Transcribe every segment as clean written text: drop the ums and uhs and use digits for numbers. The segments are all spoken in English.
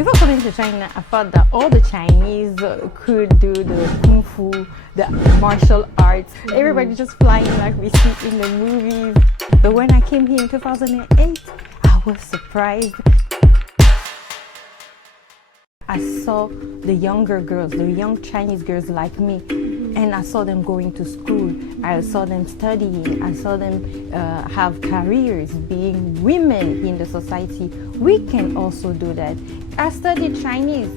Before coming to China, I thought that all the Chinese could do the kung fu, the martial arts. Everybody just flying like we see in the movies. But when I came here in 2008, I was surprised. I saw the younger girls, the young Chinese girls like me, and I saw them going to school. I saw them studying. I saw them have careers, being women in the society. We can also do that. I studied Chinese.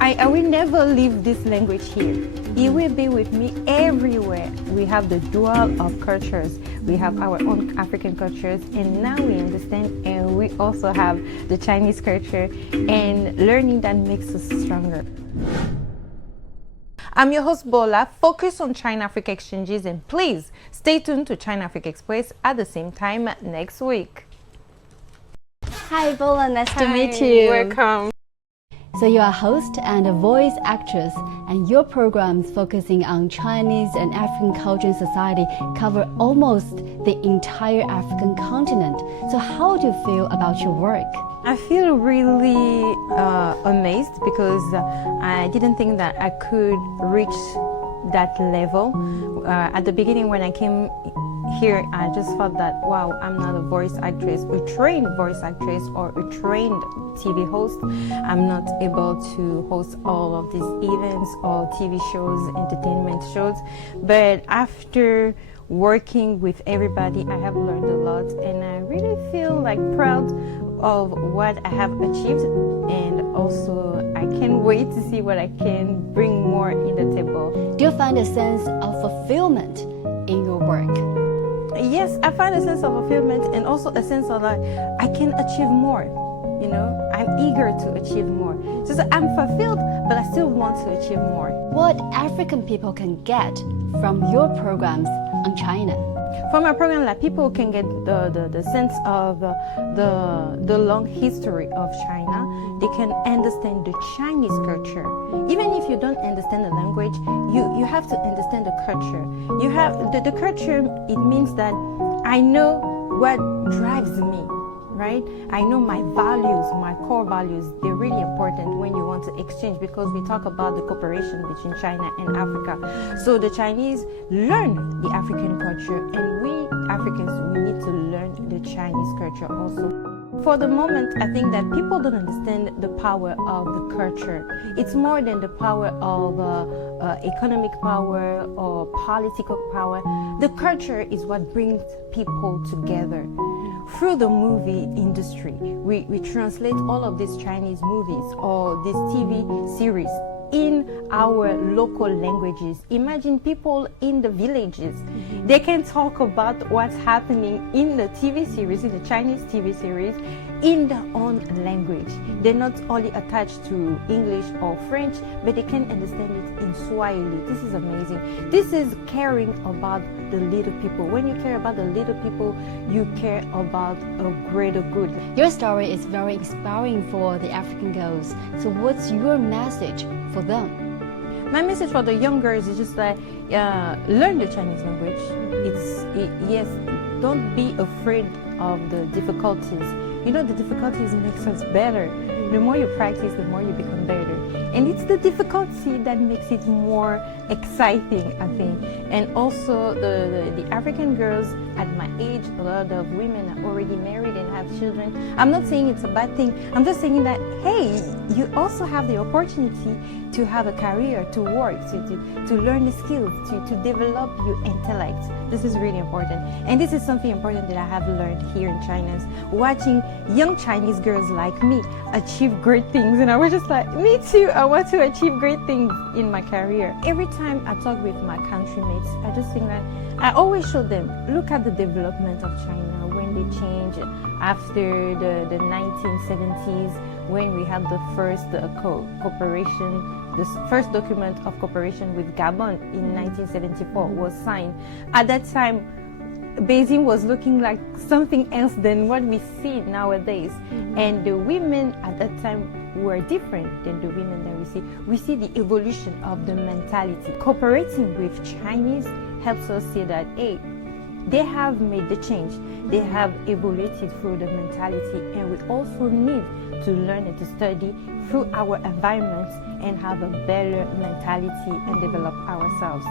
I will never leave this language here. It will be with me everywhere. We have the dual of cultures. We have our own African cultures, and now we understand, and we also have the Chinese culture, and learning that makes us stronger. I'm your host Bola, focus on China-Africa exchanges, and please stay tuned to China-Africa Express at the same time next week. Hi Bola, nice to meet you. Welcome. So you are a host and a voice actress, and your programs focusing on Chinese and African culture and society cover almost the entire African continent. So how do you feel about your work? I feel really amazed because I didn't think that I could reach that level. At the beginning when I came here, I just thought that, wow, I'm not a voice actress, a trained voice actress or a trained TV host. I'm not able to host all of these events or TV shows, entertainment shows. But after working with everybody, I have learned a lot, and I really feel like proud of what I have achieved, and also I can't wait to see what I can bring more in the table. Do you find a sense of fulfillment in your work? Yes, I find a sense of fulfillment, and also a sense of like I can achieve more. You know, I'm eager to achieve more. So I'm fulfilled, but I still want to achieve more. What African people can get from your programs on China? From my program, like, people can get the sense of the long history of China. They can understand the Chinese culture. Even if you don't understand the language, you have to understand the culture. You have the culture. It means that I know what drives me. Right? I know my values, my core values. They're really important when you want to exchange, because we talk about the cooperation between China and Africa. So the Chinese learn the African culture, and we Africans, we need to learn the Chinese culture also. For the moment, I think that people don't understand the power of the culture. It's more than the power of economic power or political power. The culture is what brings people together. Through the movie industry, we translate all of these Chinese movies or these TV series in our local languages. Imagine people in the villages. They can talk about what's happening in the TV series, in the Chinese TV series, in their own language. They're not only attached to English or French, but they can understand it in Swahili. This is amazing. This is caring about the little people. When you care about the little people, you care about a greater good. Your story is very inspiring for the African girls. So what's your message for them? My message for the young girls is just like, learn the Chinese language. Yes, don't be afraid of the difficulties. You know, the difficulties makes us better. The more you practice, the more you become better. And it's the difficulty that makes it more exciting, I think. And also the African girls at my age, a lot of women are already married and have children. I'm not saying it's a bad thing. I'm just saying that, hey, you also have the opportunity to have a career, to work, to learn the skills, to develop your intellect. This is really important. And this is something important that I have learned here in China, is watching young Chinese girls like me achieve great things. And I was just like, me too, I want to achieve great things in my career. Every time I talk with my countrymates, I just think that I always show them, look at the development of China when they change after the 1970s, when we had the first cooperation. The first document of cooperation with Gabon in 1974 was signed. At that time, Beijing was looking like something else than what we see nowadays. And the women at that time were different than the women that we see. We see the evolution of the mentality. Cooperating with Chinese helps us see that, hey, They have made the change. They have evolved through the mentality, and we also need to learn and to study through our environment and have a better mentality and develop ourselves.